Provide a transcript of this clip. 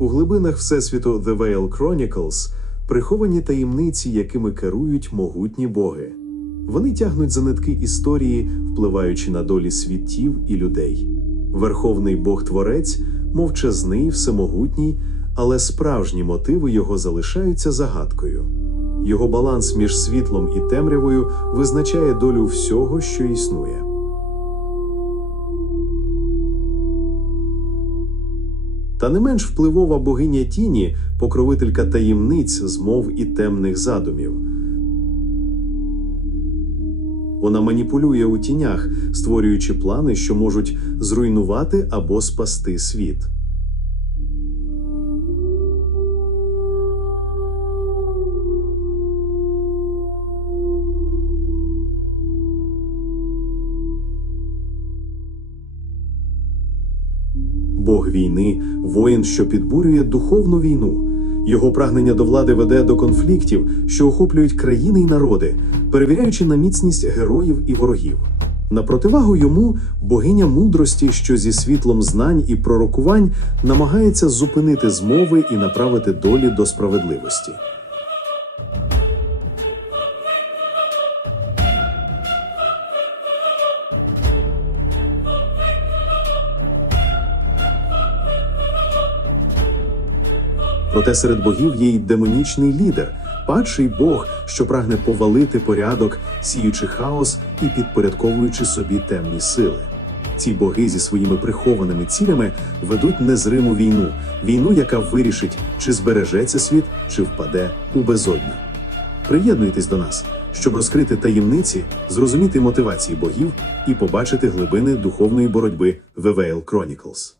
У глибинах Всесвіту The Veil Chronicles приховані таємниці, якими керують могутні боги. Вони тягнуть за нитки історії, впливаючи на долі світів і людей. Верховний Бог-творець мовчазний, всемогутній, але справжні мотиви його залишаються загадкою. Його баланс між світлом і темрявою визначає долю всього, що існує. Та не менш впливова богиня тіні, покровителька таємниць, змов і темних задумів. Вона маніпулює у тінях, створюючи плани, що можуть зруйнувати або спасти світ. Бог війни, воїн, що підбурює духовну війну. Його прагнення до влади веде до конфліктів, що охоплюють країни й народи, перевіряючи на міцність героїв і ворогів. На противагу йому богиня мудрості, що зі світлом знань і пророкувань намагається зупинити змови і направити долі до справедливості. Проте серед богів є й демонічний лідер, падший бог, що прагне повалити порядок, сіючи хаос і підпорядковуючи собі темні сили. Ці боги зі своїми прихованими цілями ведуть незриму війну, війну, яка вирішить, чи збережеться світ, чи впаде у безодню. Приєднуйтесь до нас, щоб розкрити таємниці, зрозуміти мотивації богів і побачити глибини духовної боротьби Veil Chronicles.